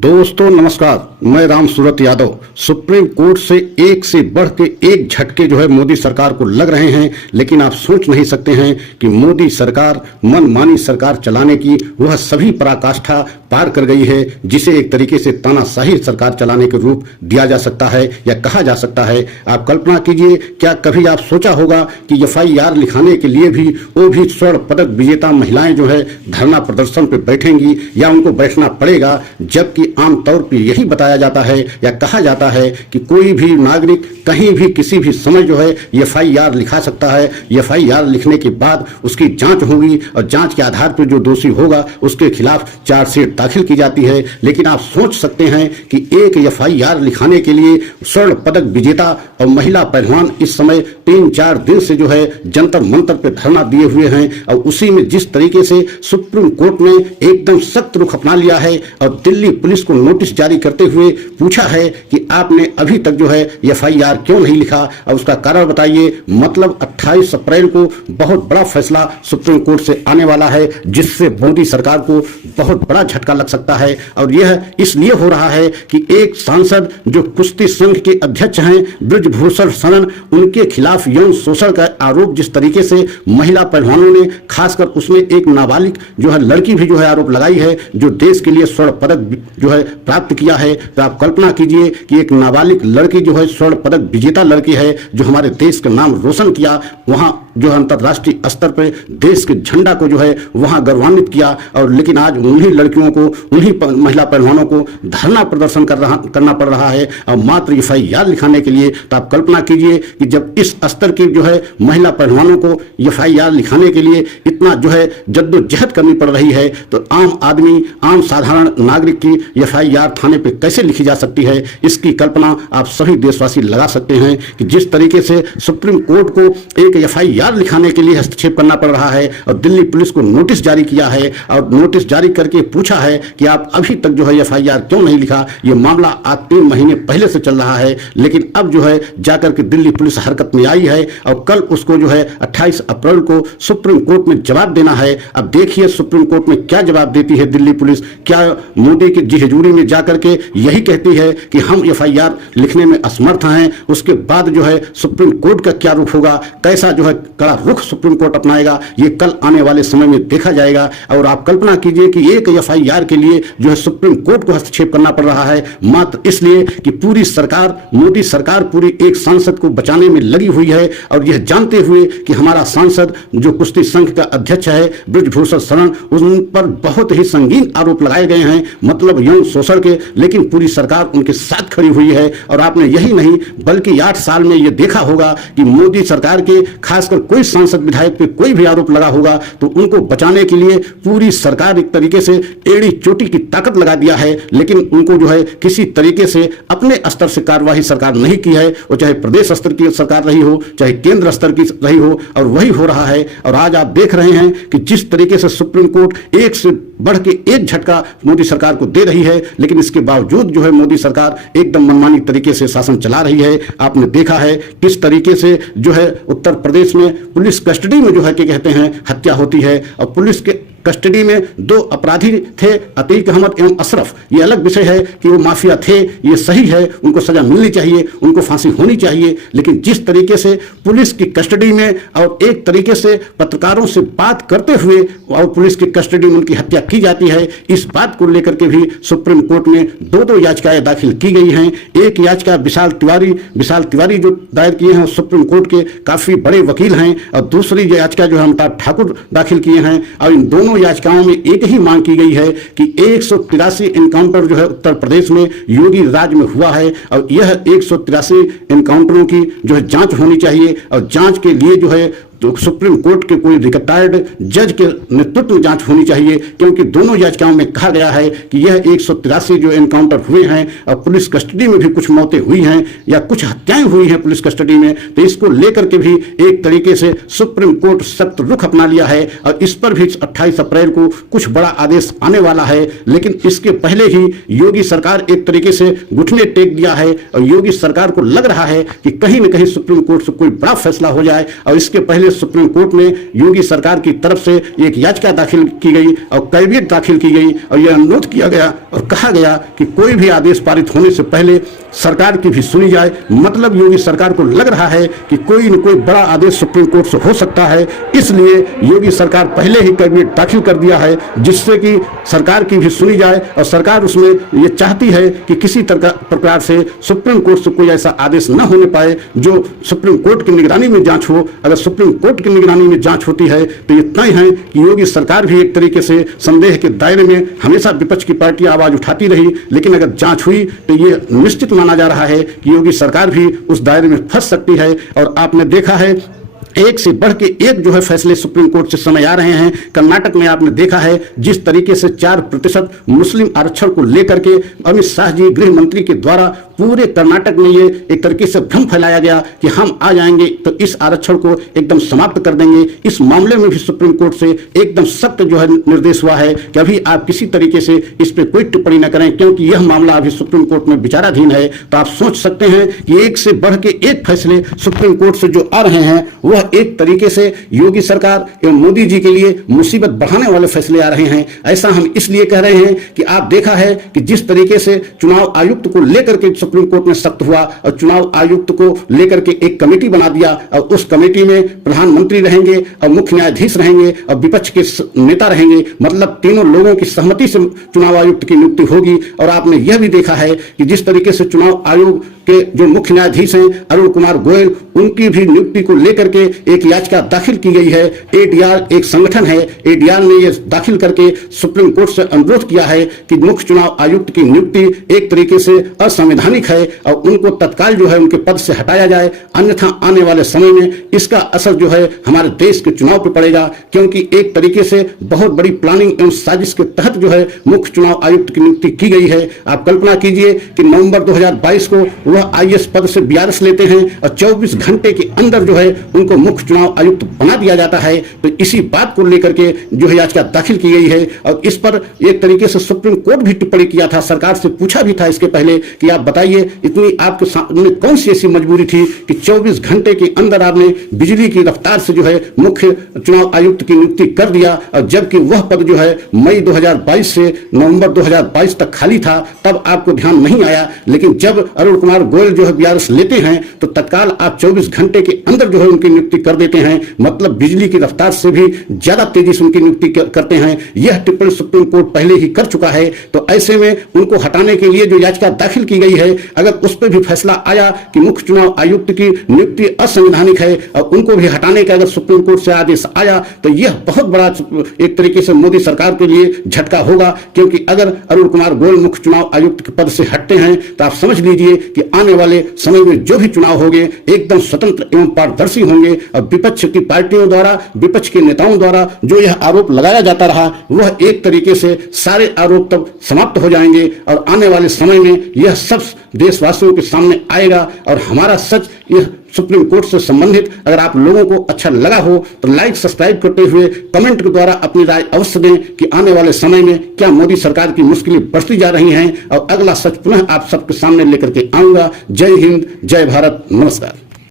दोस्तों नमस्कार, मैं राम सूरत यादव। सुप्रीम कोर्ट से बढ़ के एक झटके जो है मोदी सरकार को लग रहे हैं, लेकिन आप सोच नहीं सकते हैं कि मोदी सरकार मनमानी सरकार चलाने की वह सभी पराकाष्ठा पार कर गई है, जिसे एक तरीके से तानाशाही सरकार चलाने के रूप दिया जा सकता है या कहा जा सकता है। आप कल्पना कीजिए, क्या कभी आप सोचा होगा कि FIR लिखाने के लिए भी वो भी स्वर्ण पदक विजेता महिलाएं जो है धरना प्रदर्शन पे बैठेंगी या उनको बैठना पड़ेगा, जबकि आमतौर पर यही बताया जाता है या कहा जाता है कि कोई भी नागरिक कहीं भी किसी भी समय जो है FIR लिखा सकता है। FIR लिखने के बाद उसकी जांच होगी और जांच के आधार पर जो दोषी होगा उसके खिलाफ चार्जशीट दाखिल की जाती है। लेकिन आप सोच सकते हैं कि एक FIR लिखाने के लिए स्वर्ण पदक विजेता और महिला पहलवान इस समय 3-4 दिन से जो है जंतर मंतर पे धरना दिए हुए हैं, और उसी में जिस तरीके से सुप्रीम कोर्ट ने एकदम सख्त रुख अपना लिया है और दिल्ली पुलिस को नोटिस जारी करते हुए पूछा है कि आपने अभी तक जो है FIR क्यों नहीं लिखा और उसका कारण बताइए। मतलब 28 अप्रैल को बहुत बड़ा फैसला सुप्रीम कोर्ट से आने वाला है, जिससे मोदी सरकार को बहुत बड़ा झटका लग सकता है। और यह इसलिए हो रहा है कि एक सांसद जो कुश्ती संघ के अध्यक्ष हैं ब्रजभूषण शरण, उनके खिलाफ यौन शोषण का आरोप जिस तरीके से महिला पहलवानों ने, खासकर उसमें एक नाबालिग जो है लड़की भी जो है आरोप लगाई है, जो देश के लिए स्वर्ण पदक जो है प्राप्त किया है। तो आप कल्पना कीजिए कि एक नाबालिग लड़की जो है स्वर्ण पदक विजेता लड़की है, जो हमारे देश का नाम रोशन किया, वहां जो अंतर्राष्ट्रीय स्तर पर देश के झंडा को जो है वहां गौरवान्वित किया। और लेकिन आज उन्हीं लड़कियों को, उन्हीं महिला पहलवानों को धरना प्रदर्शन करना पड़ रहा है और मात्र FIR लिखाने के लिए। तो आप कल्पना कीजिए कि जब इस स्तर की जो है महिला पहलवानों को FIR लिखाने के लिए इतना जो है जद्दोजहद करनी पड़ रही है, तो आम आदमी, आम साधारण नागरिक की FIR थाने पे कैसे लिखी जा सकती है, इसकी कल्पना आप सभी देशवासी लगा सकते हैं कि जिस तरीके से सुप्रीम कोर्ट को एक FIR लिखाने के लिए हस्तक्षेप करना पड़ रहा है और दिल्ली पुलिस को नोटिस जारी किया है और नोटिस जारी करके पूछा है कि आप अभी तक जो है FIR क्यों नहीं लिखा। यह मामला आज 3 महीने पहले से चल रहा है, लेकिन अब जो है जाकर के दिल्ली पुलिस हरकत में आई है और कल उसको जो है 28 अप्रैल को सुप्रीम कोर्ट में जवाब देना है। अब देखिए सुप्रीम कोर्ट में क्या जवाब देती है दिल्ली पुलिस। क्या मोदी की जी हजूरी में जाकर के यही कहती है कि हम FIR लिखने में असमर्थ हैं? उसके बाद जो है सुप्रीम कोर्ट का क्या रुख होगा, कैसा जो है कड़ा रुख सुप्रीम कोर्ट अपनाएगा, ये कल आने वाले समय में देखा जाएगा। और आप कल्पना कीजिए कि एक FIR के लिए जो है सुप्रीम कोर्ट को हस्तक्षेप करना पड़ रहा है, मात्र इसलिए कि पूरी सरकार, मोदी सरकार पूरी एक सांसद को बचाने में लगी हुई है, और यह जानते हुए कि हमारा सांसद जो कुश्ती संघ का अध्यक्ष है ब्रजभूषण शरण, उन पर बहुत ही संगीन आरोप लगाए गए हैं, मतलब यौन शोषण के, लेकिन पूरी सरकार उनके साथ खड़ी हुई है। और आपने यही नहीं बल्कि 8 साल में यह देखा होगा कि मोदी सरकार के खासकर कोई सांसद विधायक पे कोई भी आरोप लगा होगा तो उनको बचाने के लिए पूरी सरकार एक तरीके से एड़ी चोटी की ताकत लगा दिया है, लेकिन उनको जो है किसी तरीके से अपने स्तर से कार्यवाही सरकार नहीं की है, वो चाहे प्रदेश स्तर की सरकार रही हो, चाहे केंद्र स्तर की रही हो, और वही हो रहा है। और आज आप देख रहे हैं कि जिस तरीके से सुप्रीम कोर्ट एक से बढ़ के एक झटका मोदी सरकार को दे रही है, लेकिन इसके बावजूद जो है मोदी सरकार एकदम मनमानी तरीके से शासन चला रही है। आपने देखा है किस तरीके से जो है उत्तर प्रदेश में पुलिस कस्टडी में जो है कि कहते हैं हत्या होती है, और पुलिस के कस्टडी में 2 अपराधी थे, अतीक अहमद एवं अशरफ। ये अलग विषय है कि वो माफिया थे, ये सही है, उनको सजा मिलनी चाहिए, उनको फांसी होनी चाहिए। लेकिन जिस तरीके से पुलिस की कस्टडी में और एक तरीके से पत्रकारों से बात करते हुए और पुलिस की कस्टडी में उनकी हत्या की जाती है, इस बात को लेकर के भी सुप्रीम कोर्ट में 2 याचिकाएं दाखिल की गई हैं। एक याचिका विशाल तिवारी जो दायर किए हैं, सुप्रीम कोर्ट के काफी बड़े वकील हैं, और दूसरी याचिका जो है अमिताभ ठाकुर दाखिल किए हैं। और इन दोनों याचिकाओं में एक ही मांग की गई है कि 183 एनकाउंटर जो है उत्तर प्रदेश में योगी राज में हुआ है, और यह 183 एनकाउंटरों की जो है जांच होनी चाहिए, और जांच के लिए जो है तो सुप्रीम कोर्ट के कोई रिटायर्ड जज के नेतृत्व में जांच होनी चाहिए, क्योंकि दोनों याचिकाओं में कहा गया है कि यह 183 जो एनकाउंटर हुए हैं और पुलिस कस्टडी में भी कुछ मौतें हुई हैं या कुछ हत्याएं हुई हैं पुलिस कस्टडी में, तो इसको लेकर के भी एक तरीके से सुप्रीम कोर्ट सख्त रुख अपना लिया है, और इस पर भी 28 अप्रैल को कुछ बड़ा आदेश आने वाला है। लेकिन इसके पहले ही योगी सरकार एक तरीके से घुटने टेक दिया है, और योगी सरकार को लग रहा है कि कहीं न कहीं सुप्रीम कोर्ट से कोई बड़ा फैसला हो जाए, और इसके पहले आदेश सुप्रीम कोर्ट में योगी सरकार की तरफ से एक याचिका दाखिल की गई और कैवियत दाखिल की गई और यह अनुरोध किया गया और कहा गया कि कोई भी आदेश पारित होने से पहले सरकार की भी सुनी जाए। मतलब योगी सरकार को लग रहा है कि कोई न कोई बड़ा आदेश सुप्रीम कोर्ट से हो सकता है, इसलिए योगी सरकार पहले ही कैबिनेट दाखिल कर दिया है जिससे कि सरकार की भी सुनी जाए और सरकार उसमें ये चाहती है कि किसी प्रकार से सुप्रीम कोर्ट से कोई ऐसा आदेश न होने पाए जो सुप्रीम कोर्ट की निगरानी में जांच हो। अगर सुप्रीम कोर्ट की निगरानी में जांच होती है तो ये तय है कि योगी सरकार भी एक तरीके से संदेह के दायरे में हमेशा विपक्ष की पार्टियां आवाज उठाती रही, लेकिन अगर जांच हुई तो ये निश्चित माना जा रहा है कि योगी सरकार भी उस दायरे में फंस सकती है। और आपने देखा है एक से बढ़ के एक जो है फैसले सुप्रीम कोर्ट से समय आ रहे हैं। कर्नाटक में आपने देखा है जिस तरीके से 4% मुस्लिम आरक्षण को लेकर के अमित शाह जी गृह मंत्री के द्वारा पूरे कर्नाटक में ये एक तरीके से भ्रम फैलाया गया कि हम आ जाएंगे तो इस आरक्षण को एकदम समाप्त कर देंगे। इस मामले में भी सुप्रीम कोर्ट से एकदम सख्त जो है निर्देश हुआ है कि अभी आप किसी तरीके से इस पर कोई टिप्पणी न करें, क्योंकि यह मामला अभी सुप्रीम कोर्ट में विचाराधीन है। तो आप सोच सकते हैं कि एक से बढ़ के एक फैसले सुप्रीम कोर्ट से जो आ रहे हैं वह एक तरीके से योगी सरकार एवं मोदी जी के लिए मुसीबत बढ़ाने वाले फैसले आ रहे हैं। ऐसा हम इसलिए कह रहे हैं कि आप देखा है कि जिस तरीके से चुनाव आयुक्त को लेकर के सुप्रीम कोर्ट में सख्त हुआ और चुनाव आयुक्त को लेकर के एक कमेटी बना दिया और उस कमेटी में प्रधानमंत्री रहेंगे और मुख्य न्यायाधीश रहेंगे और विपक्ष के नेता रहेंगे। मतलब तीनों लोगों की सहमति से चुनाव आयुक्त की नियुक्ति होगी। और आपने यह भी देखा है कि जिस तरीके से चुनाव आयोग के जो मुख्य न्यायाधीश हैं अरुण कुमार गोयल, उनकी भी नियुक्ति को लेकर के एक याचिका दाखिल की गई है। एडीआर एक संगठन है, एडीआर ने यह दाखिल करके सुप्रीम कोर्ट से अनुरोध किया है कि मुख्य चुनाव आयुक्त की नियुक्ति एक तरीके से असंवैधानिक है और उनको तत्काल जो है उनके पद से हटाया जाए, अन्यथा आने वाले समय में इसका असर जो है हमारे देश के चुनाव पर पड़ेगा। क्योंकि एक तरीके से बहुत बड़ी प्लानिंग एवं साजिश के तहत जो है मुख्य चुनाव आयुक्त की नियुक्ति की गई है। आप कल्पना कीजिए कि नवंबर 2022 को वह आईएएस पद से बीआरएस लेते हैं और 24 घंटे के अंदर जो है उनको मुख्य चुनाव आयुक्त बना दिया जाता है। तो इसी बात को लेकर के जो है याचिका दाखिल की गई है और इस पर एक तरीके से सुप्रीम कोर्ट भी टिप्पणी किया था, सरकार से पूछा भी था इसके पहले कि आप बताइए इतनी आपके सामने कौन सी ऐसी मजबूरी थी कि 24 घंटे के अंदर आपने बिजली की रफ्तार से जो है मुख्य चुनाव आयुक्त की नियुक्ति कर दिया, और जबकि वह पद जो है मई 2022 से नवंबर 2022 तक खाली था, तब आपको ध्यान नहीं आया। लेकिन जब अरुण कुमार गोयल जो है बीआरएस लेते हैं तो तत्काल आप 24 घंटे के अंदर जो है उनकी नियुक्ति कर देते हैं। मतलब बिजली की रफ्तार से भी ज्यादा तेजी से उनकी नियुक्ति करते हैं। यह टिप्पणी सुप्रीम कोर्ट पहले ही कर चुका है। तो ऐसे में उनको हटाने के लिए जो याचिका दाखिल की गई है, अगर उस पर भी फैसला आया कि मुख्य चुनाव आयुक्त की नियुक्ति असंवैधानिक है और उनको भी हटाने का अगर सुप्रीम कोर्ट से आदेश आया तो यह बहुत बड़ा एक तरीके से मोदी सरकार के लिए झटका होगा। क्योंकि अगर अरुण कुमार गोयल मुख्य चुनाव आयुक्त के पद से हटते हैं तो आप समझ लीजिए कि आने वाले समय में जो भी चुनाव होंगे एकदम स्वतंत्र एवं पारदर्शी होंगे। और विपक्ष की पार्टियों द्वारा, विपक्ष के नेताओं द्वारा जो यह आरोप लगाया जाता रहा वह एक तरीके से सारे आरोप तब समाप्त हो जाएंगे और आने वाले समय में यह सब देशवासियों के सामने आएगा। और हमारा सच यह सुप्रीम कोर्ट से संबंधित अगर आप लोगों को अच्छा लगा हो तो लाइक सब्सक्राइब करते हुए कमेंट के द्वारा अपनी राय अवश्य दें कि आने वाले समय में क्या मोदी सरकार की मुश्किलें बढ़ती जा रही हैं। और अगला सच पुनः आप सबके सामने लेकर के आऊंगा। जय हिंद, जय भारत, नमस्कार।